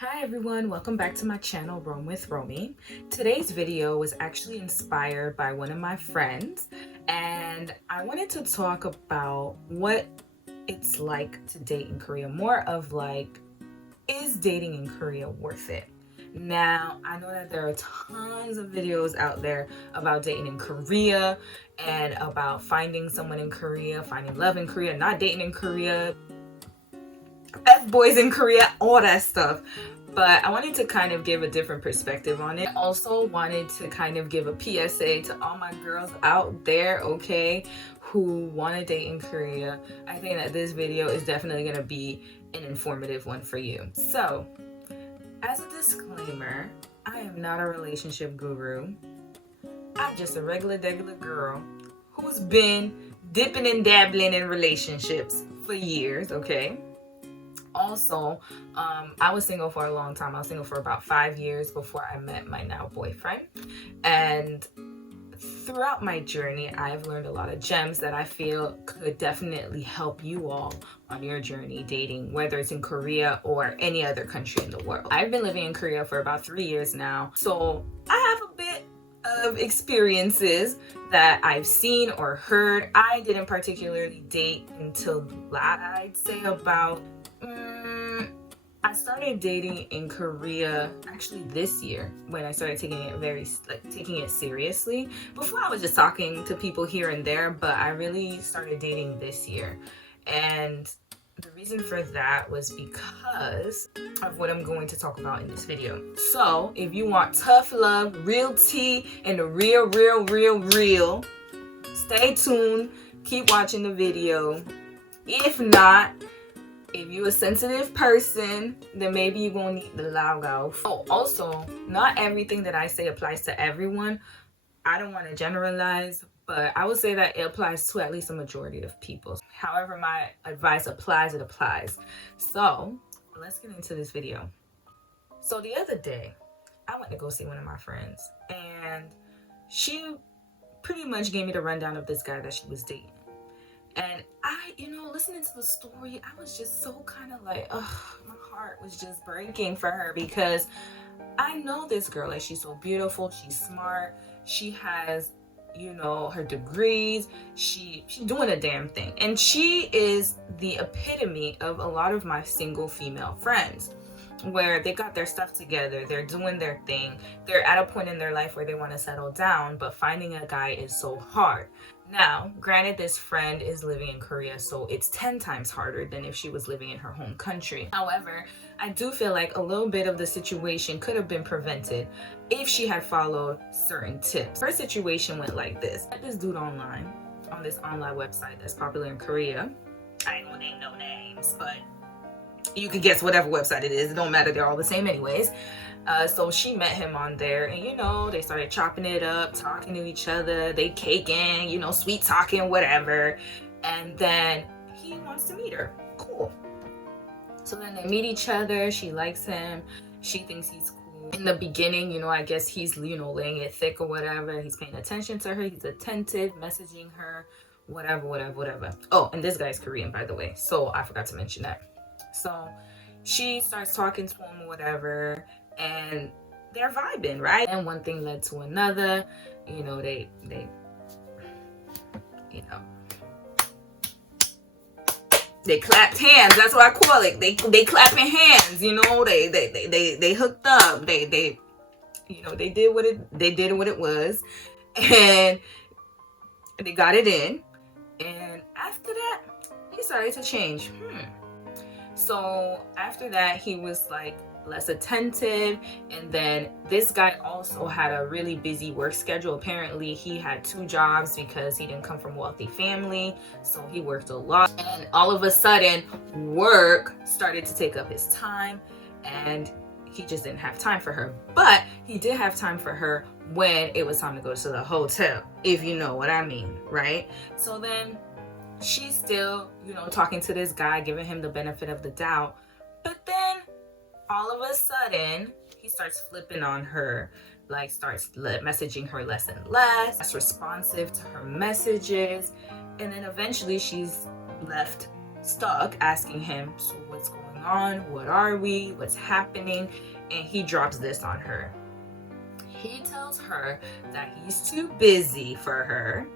Hi everyone, welcome back to my channel, Roam with Romy. Today's video was actually inspired by one of my friends, and I wanted to talk about what it's like to date in Korea. More of like, is dating in Korea worth it? Now, I know that there are tons of videos out there about dating in Korea and about finding someone in Korea, finding love in Korea, not dating in Korea, F-boys in Korea, all that stuff. But I wanted to kind of give a different perspective on it. I also wanted to kind of give a PSA to all my girls out there, okay, who want to date in Korea. I think that this video is definitely going to be an informative one for you. So, as a disclaimer, I am not a relationship guru. I'm just a regular girl who's been dipping and dabbling in relationships for years, okay? Also, I was single for a long time. I was single for about 5 years before I met my now boyfriend. And throughout my journey, I've learned a lot of gems that I feel could definitely help you all on your journey dating, whether it's in Korea or any other country in the world. I've been living in Korea for about 3 years now, so I have a bit of experiences that I've seen or heard. I didn't particularly date until I'd say about I started dating in Korea actually this year when I started taking it seriously. Before I was just talking to people here and there, but I really started dating this year. And the reason for that was because of what I'm going to talk about in this video. So if you want tough love, real tea, and the real, stay tuned, keep watching the video. If not, if you're a sensitive person, then maybe you won't need the log off. Oh, also, not everything that I say applies to everyone. I don't want to generalize, but I would say that it applies to at least a majority of people. However my advice applies, it applies. So, let's get into this video. So the other day, I went to go see one of my friends, and she pretty much gave me the rundown of this guy that she was dating. And I, listening to the story, I was just so kind of like, ugh, my heart was just breaking for her because I know this girl, like, she's so beautiful, she's smart, she has, her degrees, she's doing a damn thing. And she is the epitome of a lot of my single female friends, where they got their stuff together, they're doing their thing, they're at a point in their life where they want to settle down, but finding a guy is so hard. Now, granted, this friend is living in Korea, so it's 10 times harder than if she was living in her home country. However, I do feel like a little bit of the situation could have been prevented if she had followed certain tips. Her situation went like this. I met this dude online, on this online website that's popular in Korea. I ain't gonna name no names, but you can guess whatever website it is. It don't matter, they're all the same anyways. So she met him on there, and they started chopping it up, talking to each other, they caking, sweet talking, whatever. And then he wants to meet her. Cool. So then they meet each other, she likes him, she thinks he's cool. In the beginning, I guess he's, laying it thick or whatever. He's paying attention to her, he's attentive, messaging her, whatever. Oh, and this guy's Korean, by the way, so I forgot to mention that. So she starts talking to him or whatever, and they're vibing, right? And one thing led to another. They clapped hands. That's what I call it. They clapping hands. They hooked up. They did what it was, and they got it in. And after that, he started to change. So after that, he was like less attentive, and then this guy also had a really busy work schedule. Apparently he had 2 jobs because he didn't come from a wealthy family, so he worked a lot, and all of a sudden work started to take up his time, and he just didn't have time for her. But he did have time for her when it was time to go to the hotel, if you know what I mean, right? So then she's still, talking to this guy, giving him the benefit of the doubt. But then all of a sudden, he starts flipping on her, like starts messaging her less and less, responsive to her messages. And then eventually she's left stuck, asking him, so what's going on? What are we? What's happening? And he drops this on her. He tells her that he's too busy for her.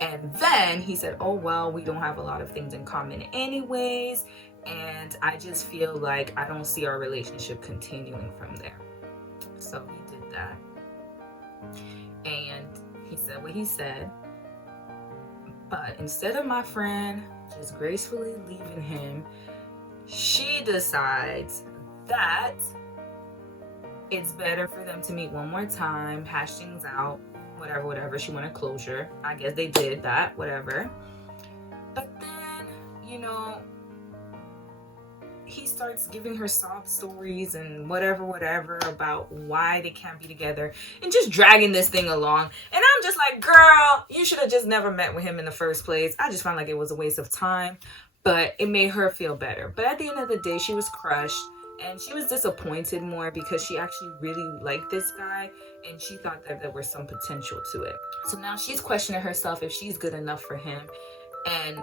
And then he said, oh, well, we don't have a lot of things in common anyways. And I just feel like I don't see our relationship continuing from there. So he did that. And he said what he said. But instead of my friend just gracefully leaving him, she decides that it's better for them to meet one more time, hash things out, whatever. She wanted closure. I guess they did that, whatever. But then, you know, he starts giving her sob stories and whatever about why they can't be together and just dragging this thing along. And I'm just like, girl, you should have just never met with him in the first place. I just found like it was a waste of time, but it made her feel better. But at the end of the day, she was crushed and she was disappointed more because she actually really liked this guy and she thought that there was some potential to it. So now she's questioning herself if she's good enough for him, and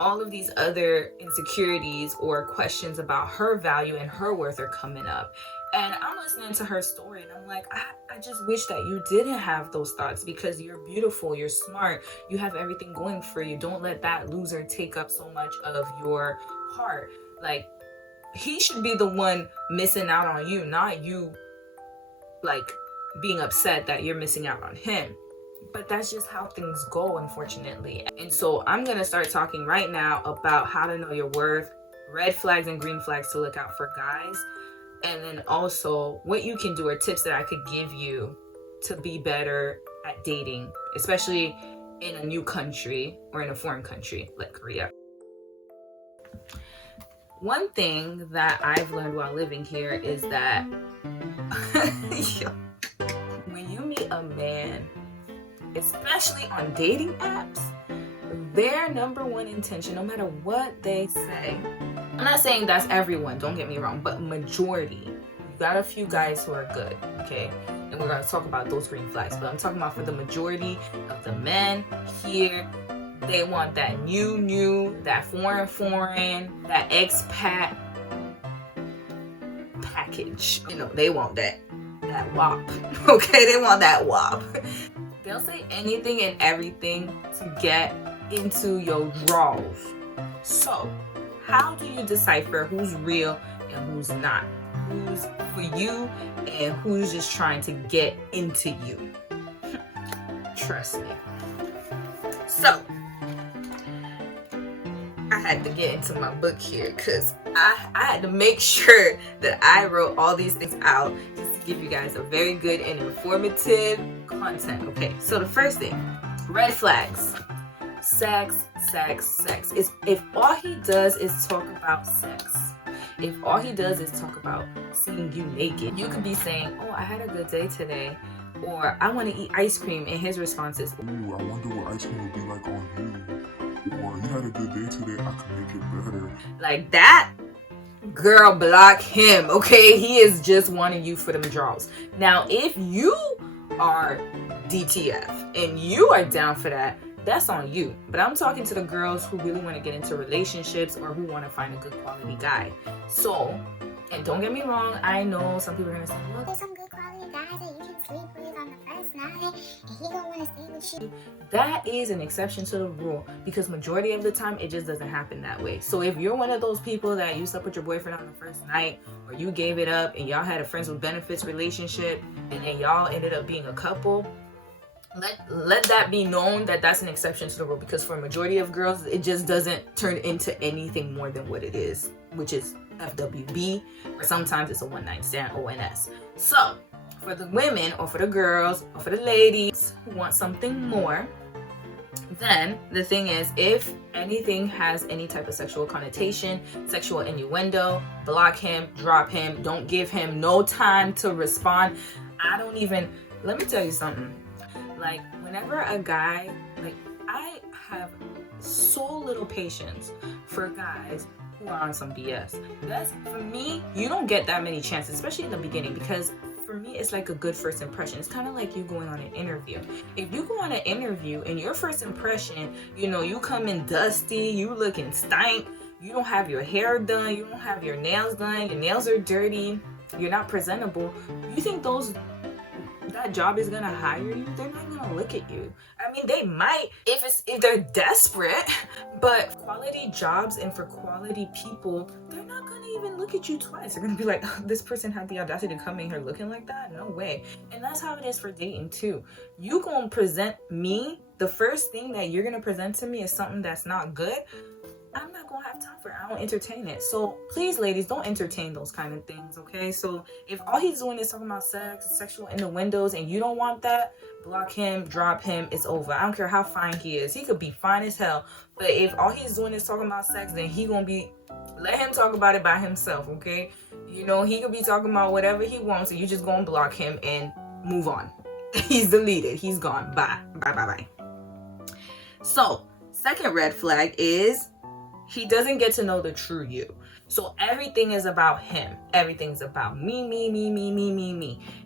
all of these other insecurities or questions about her value and her worth are coming up. And I'm listening to her story and I'm like, I just wish that you didn't have those thoughts, because you're beautiful, you're smart, you have everything going for you. Don't let that loser take up so much of your heart. Like, he should be the one missing out on you, not you like being upset that you're missing out on him. But that's just how things go, unfortunately. And so I'm going to start talking right now about how to know your worth, red flags and green flags to look out for guys, and then also what you can do or tips that I could give you to be better at dating, especially in a new country or in a foreign country like Korea. One thing that I've learned while living here is that when you meet a man, especially on dating apps, their number one intention, no matter what they say, I'm not saying that's everyone, don't get me wrong, but majority, you got a few guys who are good, okay? And we're going to talk about those green flags, but I'm talking about for the majority of the men here, they want that new, that foreign, that expat package. You know, they want that wop, okay? They want that wop. They'll say anything and everything to get into your drawers. So, how do you decipher who's real and who's not? Who's for you and who's just trying to get into you? Trust me. So, I had to get into my book here because I had to make sure that I wrote all these things out just to give you guys a very good and informative content. Okay, so the first thing, red flags. Sex. If all he does is talk about sex, if all he does is talk about seeing you naked, you could be saying, oh, I had a good day today, or I want to eat ice cream, and his response is, ooh, I wonder what ice cream would be like on you, or you had a good day today, I could make it better. Like that, girl, block him, okay? He is just wanting you for them draws. Now, if you are DTF and you are down for that, that's on you. But I'm talking to the girls who really want to get into relationships or who want to find a good quality guy. So, and don't get me wrong, I know some people are going to say, well, there's some good quality guys that you can sleep with on the first night and he gonna want to stay with you. That is an exception to the rule, because majority of the time it just doesn't happen that way. So if you're one of those people that you slept with your boyfriend on the first night, or you gave it up and y'all had a friends with benefits relationship and then y'all ended up being a couple, let that be known that that's an exception to the rule, because for a majority of girls it just doesn't turn into anything more than what it is, which is FWB, or sometimes it's a one night stand, ONS. So for the women or for the girls or for the ladies who want something more, then the thing is, if anything has any type of sexual connotation, sexual innuendo, block him, drop him, don't give him no time to respond. Let me tell you something. Like, whenever a guy, like, I have so little patience for guys who are on some BS. That's, for me, you don't get that many chances, especially in the beginning, because for me, it's like a good first impression. It's kind of like you going on an interview. If you go on an interview and your first impression, you know, you come in dusty, you looking stank, you don't have your hair done, you don't have your nails done, your nails are dirty, you're not presentable, you think that job is gonna hire you? They're not gonna look at you. I mean, they might if they're desperate, but quality jobs and for quality people, they're not gonna even look at you twice. They're gonna be like, oh, this person had the audacity to come in here looking like that? No way. And that's how it is for dating too. You gonna present me, the first thing that you're gonna present to me is something that's not good. I'm not gonna have time for it. I don't entertain it. So please, ladies, don't entertain those kind of things, okay? So if all he's doing is talking about sex, sexual innuendos, and you don't want that, block him, drop him, it's over. I don't care how fine he is. He could be fine as hell, but if all he's doing is talking about sex, then let him talk about it by himself, okay? You know, he could be talking about whatever he wants, and you just go and block him and move on. He's deleted. He's gone. Bye. Bye, bye, bye. So, second red flag is he doesn't get to know the true you. So everything is about him. Everything's about me.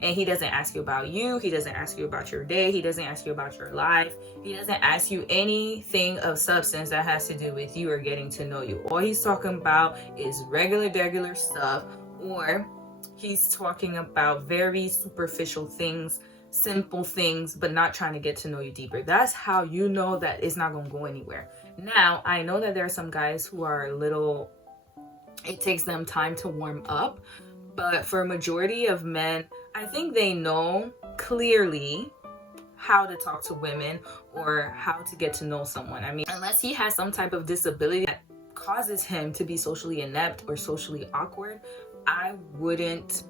And he doesn't ask you about you. He doesn't ask you about your day. He doesn't ask you about your life. He doesn't ask you anything of substance that has to do with you or getting to know you. All he's talking about is regular stuff, or he's talking about very superficial things, simple things, but not trying to get to know you deeper. That's how you know that it's not going to go anywhere. Now, I know that there are some guys who are it takes them time to warm up, but for a majority of men, I think they know clearly how to talk to women or how to get to know someone. I mean, unless he has some type of disability that causes him to be socially inept or socially awkward, I wouldn't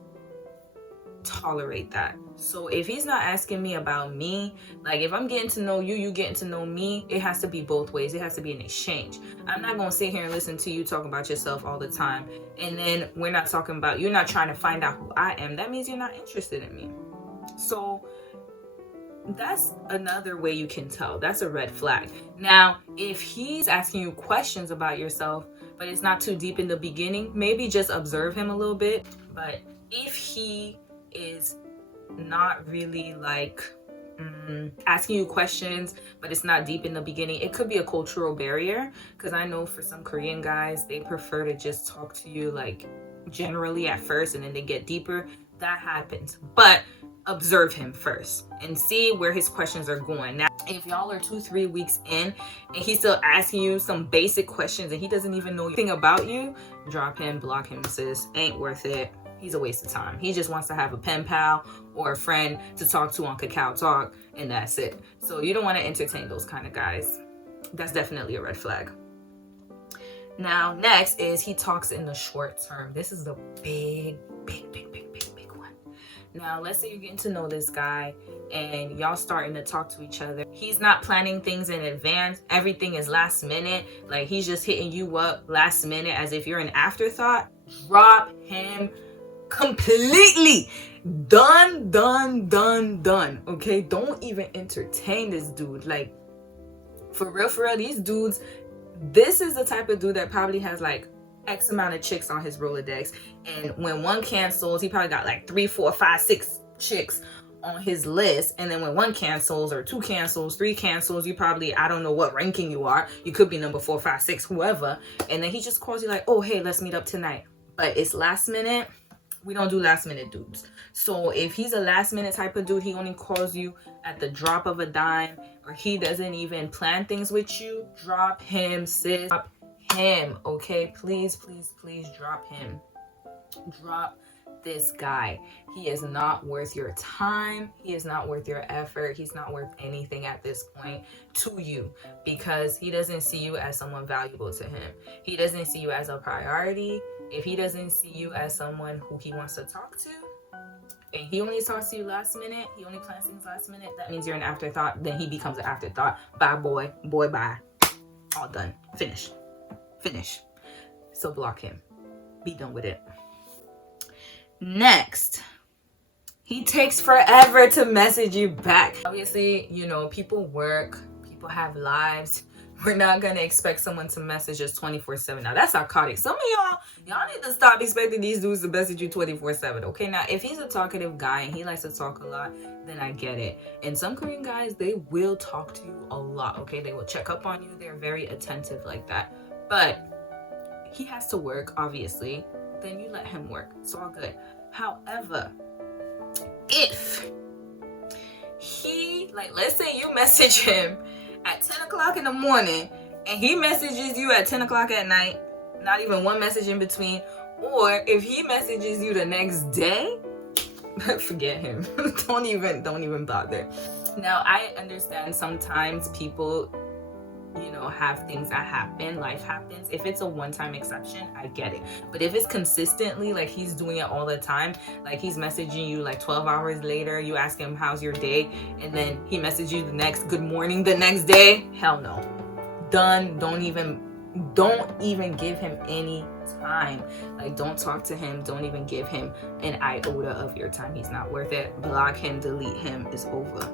tolerate that. So if he's not asking me about me, like if I'm getting to know you, you getting to know me, it has to be both ways. It has to be an exchange. I'm not gonna sit here and listen to you talk about yourself all the time, and then you're not trying to find out who I am. That means you're not interested in me. So that's another way you can tell. That's a red flag. Now, if he's asking you questions about yourself, but it's not too deep in the beginning, maybe just observe him a little bit. But if he is not really like asking you questions, but it's not deep in the beginning, it could be a cultural barrier, because I know for some Korean guys, they prefer to just talk to you like generally at first and then they get deeper. That happens, but observe him first and see where his questions are going. Now, if y'all are 2-3 weeks in and he's still asking you some basic questions and he doesn't even know anything about you, drop him, block him, sis. Ain't worth it. He's a waste of time. He just wants to have a pen pal or a friend to talk to on Kakao Talk, and that's it. So you don't want to entertain those kind of guys. That's definitely a red flag. Now, next is he talks in the short term. This is the big one. Now, let's say you're getting to know this guy and y'all starting to talk to each other. He's not planning things in advance. Everything is last minute. Like he's just hitting you up last minute as if you're an afterthought. Drop him completely. Done. Okay, don't even entertain this dude. Like for real, these dudes, this is the type of dude that probably has like X amount of chicks on his Rolodex, and when one cancels, he probably got like 3, 4, 5, 6 chicks on his list. And then when one cancels, or 2 cancels, 3 cancels, you probably, I don't know what ranking you are, you could be number 4, 5, 6, whoever, and then he just calls you like, oh hey, let's meet up tonight. But it's last minute. We don't do last minute dudes. So if he's a last minute type of dude, he only calls you at the drop of a dime, or he doesn't even plan things with you, drop him, sis. Drop him, okay? Please drop him. Drop this guy. He is not worth your time. He is not worth your effort. He's not worth anything at this point to you, because he doesn't see you as someone valuable to him. He doesn't see you as a priority. If he doesn't see you as someone who he wants to talk to, and he only talks to you last minute, he only plans things last minute, that means you're an afterthought. Then he becomes an afterthought. Bye, boy, bye. All done. Finish. So block him. Be done with it. Next, he takes forever to message you back. Obviously, you know, people work, people have lives. We're not gonna expect someone to message us 24/7. Now that's psychotic. Some of y'all need to stop expecting these dudes to message you 24/7. Okay, now if he's a talkative guy and he likes to talk a lot, then I get it. And some Korean guys, they will talk to you a lot. Okay, they will check up on you. They're very attentive like that. But he has to work, obviously. Then you let him work. It's all good. However, if he, like, let's say you message him at 10 o'clock in the morning and he messages you at 10 o'clock at night, not even one message in between, or if he messages you the next day, forget him. don't even bother. Now I understand sometimes people, have things that happen, life happens. If it's a one-time exception, I get it. But if it's consistently, like he's doing it all the time, like he's messaging you like 12 hours later, you ask him how's your day, and then he messages you the next good morning the next day, hell no. Done. Don't even give him any time. Like, don't talk to him. Don't even give him an iota of your time. He's not worth it. Block him, delete him. It's over.